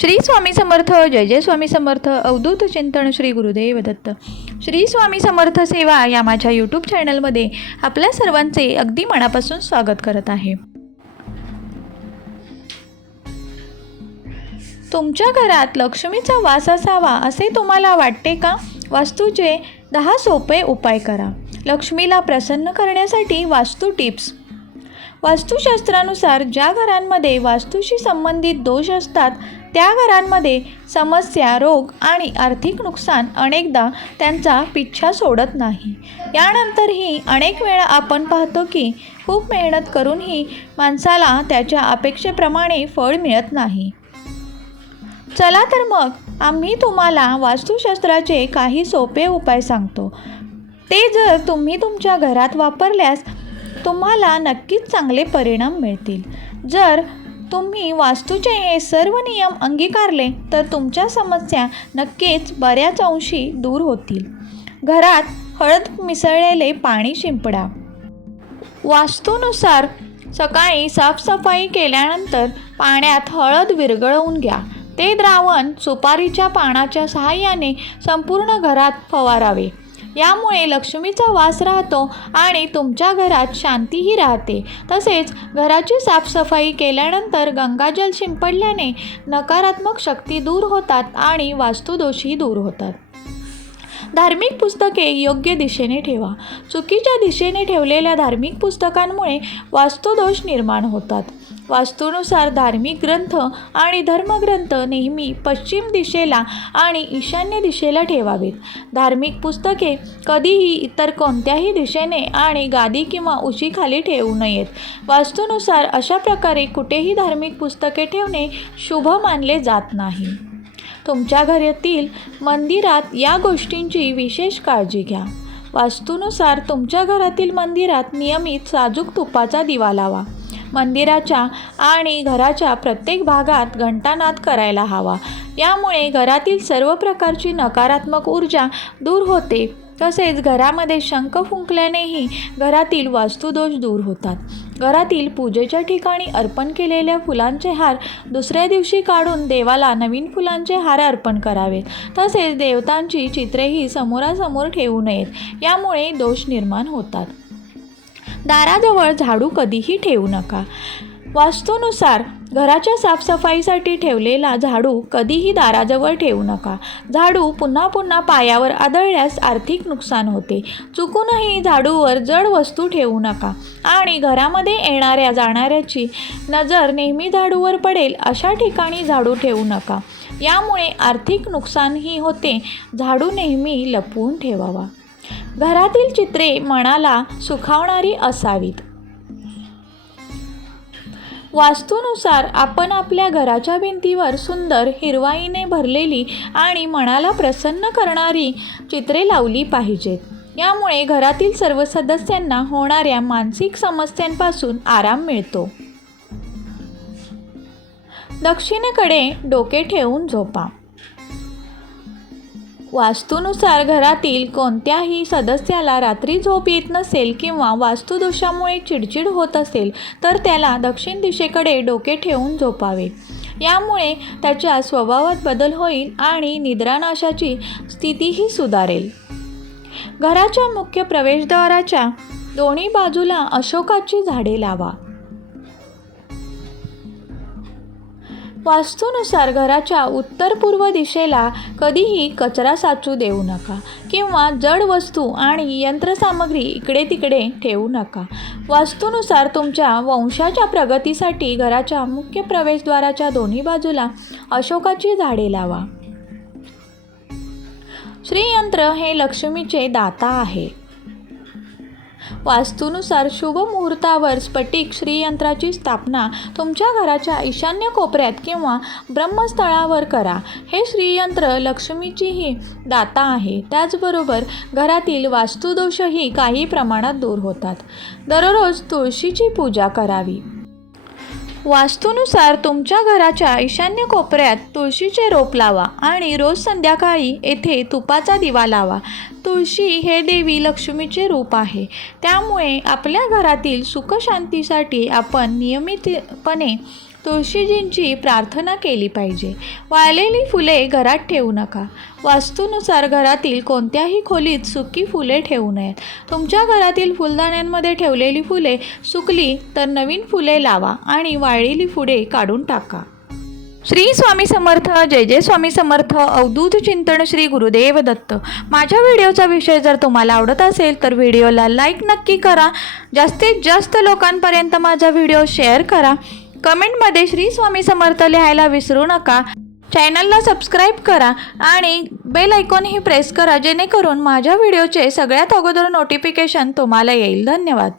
श्री स्वामी समर्थ जय जय स्वामी समर्थ अवधूत चिंतन श्री गुरुदेव दत्त. श्री स्वामी समर्थ सेवा या माझ्या यूट्यूब चॅनलमध्ये आपल्या सर्वांचे अगदी मनापासून स्वागत करत आहे. तुमच्या घरात लक्ष्मीचा वास असावा असे तुम्हाला वाटते का? वास्तूचे दहा सोपे उपाय करा. लक्ष्मीला प्रसन्न करण्यासाठी वास्तू टिप्स. वास्तुशास्त्रानुसार ज्या घरांमध्ये वास्तूशी संबंधित दोष असतात त्या घरांमध्ये समस्या रोग आणि आर्थिक नुकसान अनेकदा त्यांचा पिच्छा सोडत नाही. यानंतरही अनेक वेळा आपण पाहतो की खूप मेहनत करूनही माणसाला त्याच्या अपेक्षेप्रमाणे फळ मिळत नाही. चला तर मग आम्ही तुम्हाला वास्तुशास्त्राचे काही सोपे उपाय सांगतो. ते जर तुम्ही तुमच्या घरात वापरल्यास तुम्हाला नक्कीच चांगले परिणाम मिळतील. जर तुम्ही वास्तूचे हे सर्व नियम अंगीकारले तर तुमच्या समस्या नक्कीच बऱ्याच अंशी दूर होतील. घरात हळद मिसळलेले पाणी शिंपडा. वास्तूनुसार सकाळी साफसफाई केल्यानंतर पाण्यात हळद विरघळवून घ्या. ते द्रावण सुपारीच्या पानाच्या सहाय्याने संपूर्ण घरात फवारावे. यामुळे लक्ष्मीचा वास राहतो आणि तुमच्या घरात शांतीही राहते. तसेच घराची साफसफाई केल्यानंतर गंगाजल शिंपडल्याने नकारात्मक शक्ती दूर होतात आणि वास्तुदोषही दूर होतात. धार्मिक पुस्तके योग्य दिशेने ठेवा. चुकीच्या दिशेने ठेवलेल्या धार्मिक पुस्तकांमुळे वास्तुदोष निर्माण होतात. वास्तूनुसार धार्मिक ग्रंथ आणि धर्मग्रंथ नेहमी पश्चिम दिशेला आणि ईशान्य दिशेला ठेवावेत. धार्मिक पुस्तके कधीही इतर कोणत्याही दिशेने आणि गादी किंवा उशीखाली ठेवू नयेत. वास्तूनुसार अशा प्रकारे कुठेही धार्मिक पुस्तके ठेवणे शुभ मानले जात नाही. तुमच्या घरातील मंदिरात या गोष्टींची विशेष काळजी घ्या. वास्तूनुसार तुमच्या घरातील मंदिरात नियमित साजूक तुपाचा दिवा लावा. मंदिराच्या आणि घराच्या प्रत्येक भागात घंटानाद करायला हवा. यामुळे घरातील सर्व प्रकारची नकारात्मक ऊर्जा दूर होते. तसेच घरामध्ये शंख फुंकल्यानेही घरातील वास्तुदोष दूर होतात. घरातील पूजेच्या ठिकाणी अर्पण केलेल्या फुलांचे हार दुसऱ्या दिवशी काढून देवाला नवीन फुलांचे हार अर्पण करावेत. तसेच देवतांची चित्रेही समोरासमोर ठेवू नयेत. यामुळे दोष निर्माण होतात. दाराजवळ झाडू कधीही ठेवू नका. वास्तूनुसार घराच्या साफसफाईसाठी ठेवलेला झाडू कधीही दाराजवळ ठेवू नका. झाडू पुन्हा पुन्हा पायावर आदळल्यास आर्थिक नुकसान होते. चुकूनही झाडूवर जड वस्तू ठेवू नका. आणि घरामध्ये येणाऱ्या जाणाऱ्याची नजर नेहमी झाडूवर पडेल अशा ठिकाणी झाडू ठेवू नका. यामुळे आर्थिक नुकसानही होते. झाडू नेहमी लपवून ठेवावा. घरातील चित्रे मनाला सुखावणारी असावीत. वास्तूनुसार आपण आपल्या घराच्या भिंतीवर सुंदर हिरवाईने भरलेली आणि मनाला प्रसन्न करणारी चित्रे लावली पाहिजेत. यामुळे घरातील सर्व सदस्यांना होणाऱ्या मानसिक समस्यांपासून आराम मिळतो. दक्षिणेकडे डोके ठेवून झोपा. वास्तूनुसार घरातील कोणत्याही सदस्याला रात्री झोप येत नसेल किंवा वास्तुदोषामुळे चिडचिड होत असेल तर त्याला दक्षिण दिशेकडे डोके ठेवून झोपावे. यामुळे त्याच्या स्वभावात बदल होईल आणि निद्रानाशाची स्थितीही सुधारेल. घराच्या मुख्य प्रवेशद्वाराच्या दोन्ही बाजूला अशोकाची झाडे लावा. वास्तूनुसार घराच्या उत्तर पूर्व दिशेला कधीही कचरा साचू देऊ नका किंवा जड वस्तू आणि यंत्रसामग्री इकडे तिकडे ठेवू नका. वास्तूनुसार तुमच्या वंशाच्या प्रगतीसाठी घराच्या मुख्य प्रवेशद्वाराच्या दोन्ही बाजूला अशोकाची झाडे लावा. श्रीयंत्र हे लक्ष्मीचे दाता आहे. वास्तूनुसार शुभ मुहूर्तावर स्फटिक श्रीयंत्राची स्थापना तुमच्या घराच्या ईशान्य कोपऱ्यात किंवा ब्रह्मस्थळावर करा. हे श्रीयंत्र लक्ष्मीचीही दाता आहे. त्याचबरोबर घरातील वास्तुदोषही काही प्रमाणात दूर होतात. दररोज तुळशीची पूजा करावी. वास्तूनुसार तुमच्या घराच्या ईशान्य कोपऱ्यात तुळशीचे रोप लावा आणि रोज संध्याकाळी येथे तुपाचा दिवा लावा. तुळशी हे देवी लक्ष्मीचे रूप आहे. त्यामुळे आपल्या घरातील सुखशांतीसाठी आपण नियमितपणे तुळशीजींची प्रार्थना केली पाहिजे. वाळलेली फुले घरात ठेवू नका. वास्तूनुसार घरातील कोणत्याही खोलीत सुकी फुले ठेवू नयेत. तुमच्या घरातील फुलदाण्यांमध्ये ठेवलेली फुले सुकली तर नवीन फुले लावा आणि वाळलेली फुले काढून टाका. श्री स्वामी समर्थ जय जय स्वामी समर्थ अवधूत चिंतन श्री गुरुदेव दत्त. माझ्या व्हिडिओचा विषय जर तुम्हाला आवडत असेल तर व्हिडिओला लाईक नक्की करा. जास्तीत जास्त लोकांपर्यंत माझा व्हिडिओ शेअर करा. कमेंटमध्ये श्री स्वामी समर्थ लिहायला विसरू नका. चॅनलला सबस्क्राईब करा आणि बेल आयकॉनही प्रेस करा जेणेकरून माझ्या व्हिडिओचे सगळ्यात अगोदर नोटिफिकेशन तुम्हाला येईल. धन्यवाद.